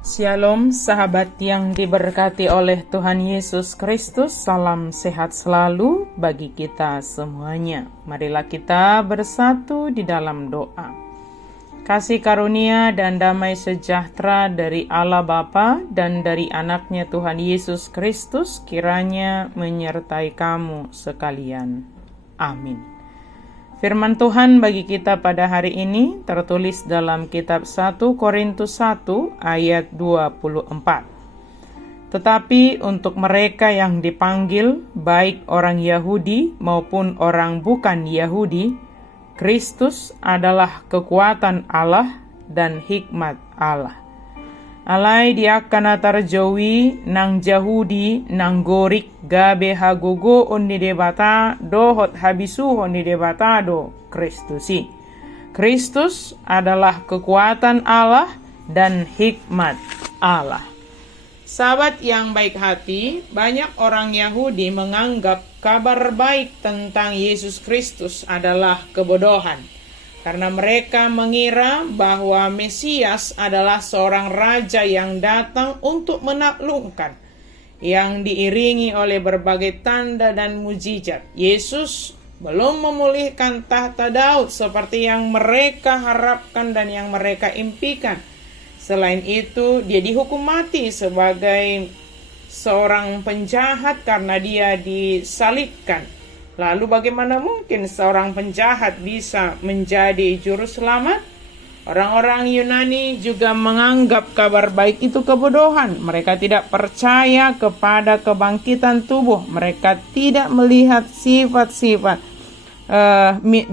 Shalom sahabat yang diberkati oleh Tuhan Yesus Kristus, salam sehat selalu bagi kita semuanya. Marilah kita bersatu di dalam doa. Kasih karunia dan damai sejahtera dari Allah Bapa dan dari anaknya Tuhan Yesus Kristus kiranya menyertai kamu sekalian. Amin. Firman Tuhan bagi kita pada hari ini tertulis dalam kitab 1 Korintus 1 ayat 24. Tetapi untuk mereka yang dipanggil, baik orang Yahudi maupun orang bukan Yahudi, Kristus adalah kekuatan Allah dan hikmat Allah. Alai diakan tarjowi nang Jahudi nang gorik gabe hagogo onni debata dohot habisu onni debata do Kristusi. Kristus adalah kekuatan Allah dan hikmat Allah. Sahabat yang baik hati, banyak orang Yahudi menganggap kabar baik tentang Yesus Kristus adalah kebodohan. Karena mereka mengira bahwa Mesias adalah seorang raja yang datang untuk menaklukkan, yang diiringi oleh berbagai tanda dan mujizat. Yesus belum memulihkan tahta Daud seperti yang mereka harapkan dan yang mereka impikan. Selain itu, dia dihukum mati sebagai seorang penjahat karena dia disalibkan. Lalu bagaimana mungkin seorang penjahat bisa menjadi juru selamat? Orang-orang Yunani juga menganggap kabar baik itu kebodohan. Mereka tidak percaya kepada kebangkitan tubuh. Mereka tidak melihat sifat-sifat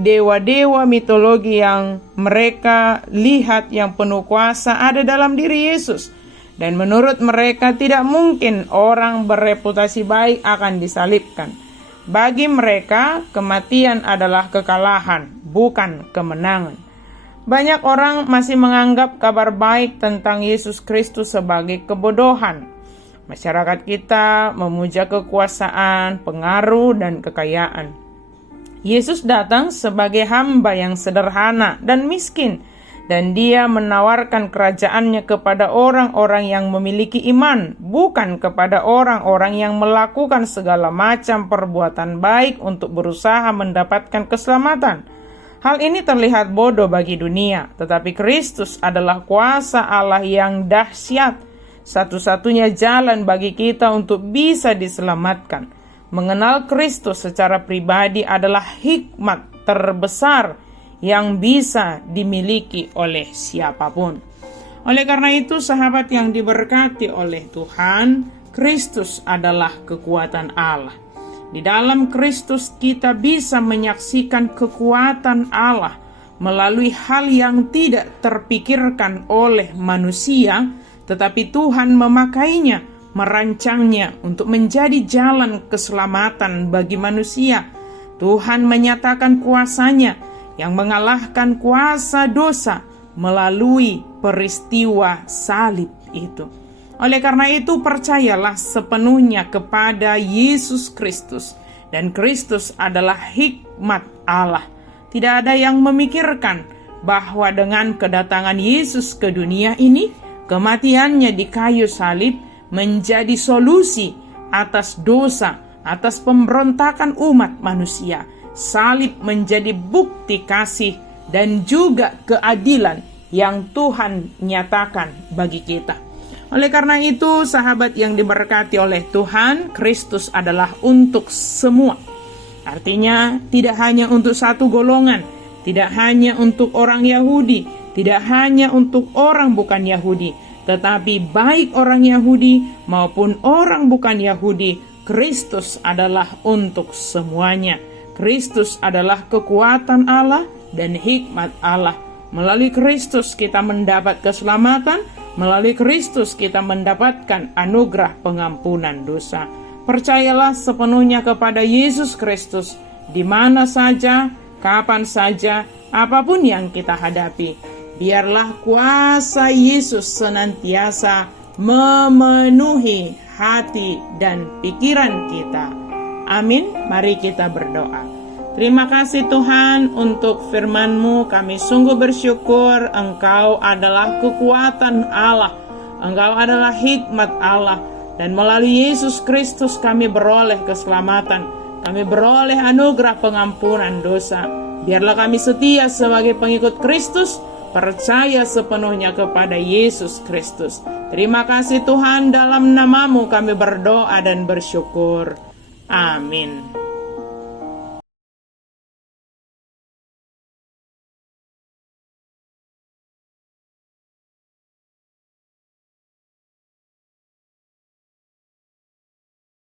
dewa-dewa mitologi yang mereka lihat yang penuh kuasa ada dalam diri Yesus. Dan menurut mereka tidak mungkin orang bereputasi baik akan disalibkan. Bagi mereka, kematian adalah kekalahan, bukan kemenangan. Banyak orang masih menganggap kabar baik tentang Yesus Kristus sebagai kebodohan. Masyarakat kita memuja kekuasaan, pengaruh, dan kekayaan. Yesus datang sebagai hamba yang sederhana dan miskin, dan dia menawarkan kerajaannya kepada orang-orang yang memiliki iman, bukan kepada orang-orang yang melakukan segala macam perbuatan baik untuk berusaha mendapatkan keselamatan. Hal ini terlihat bodoh bagi dunia, tetapi Kristus adalah kuasa Allah yang dahsyat, satu-satunya jalan bagi kita untuk bisa diselamatkan. Mengenal Kristus secara pribadi adalah hikmat terbesar yang bisa dimiliki oleh siapapun. Oleh karena itu, sahabat yang diberkati oleh Tuhan, Kristus adalah kekuatan Allah. Di dalam Kristus kita bisa menyaksikan kekuatan Allah melalui hal yang tidak terpikirkan oleh manusia, tetapi Tuhan memakainya, merancangnya untuk menjadi jalan keselamatan bagi manusia. Tuhan menyatakan kuasanya yang mengalahkan kuasa dosa melalui peristiwa salib itu. Oleh karena itu, percayalah sepenuhnya kepada Yesus Kristus, dan Kristus adalah hikmat Allah. Tidak ada yang memikirkan bahwa dengan kedatangan Yesus ke dunia ini, kematiannya di kayu salib menjadi solusi atas dosa, atas pemberontakan umat manusia. Salib menjadi bukti kasih dan juga keadilan yang Tuhan nyatakan bagi kita. Oleh karena itu, sahabat yang diberkati oleh Tuhan, Kristus adalah untuk semua. Artinya, tidak hanya untuk satu golongan, tidak hanya untuk orang Yahudi, tidak hanya untuk orang bukan Yahudi, tetapi baik orang Yahudi maupun orang bukan Yahudi, Kristus adalah untuk semuanya. Kristus adalah kekuatan Allah dan hikmat Allah. Melalui Kristus kita mendapat keselamatan, melalui Kristus kita mendapatkan anugerah pengampunan dosa. Percayalah sepenuhnya kepada Yesus Kristus, di mana saja, kapan saja, apapun yang kita hadapi. Biarlah kuasa Yesus senantiasa memenuhi hati dan pikiran kita. Amin. Mari kita berdoa. Terima kasih Tuhan untuk firman-Mu. Kami sungguh bersyukur Engkau adalah kekuatan Allah. Engkau adalah hikmat Allah, dan melalui Yesus Kristus kami beroleh keselamatan. Kami beroleh anugerah pengampunan dosa. Biarlah kami setia sebagai pengikut Kristus, percaya sepenuhnya kepada Yesus Kristus. Terima kasih Tuhan, dalam nama-Mu kami berdoa dan bersyukur. Amin.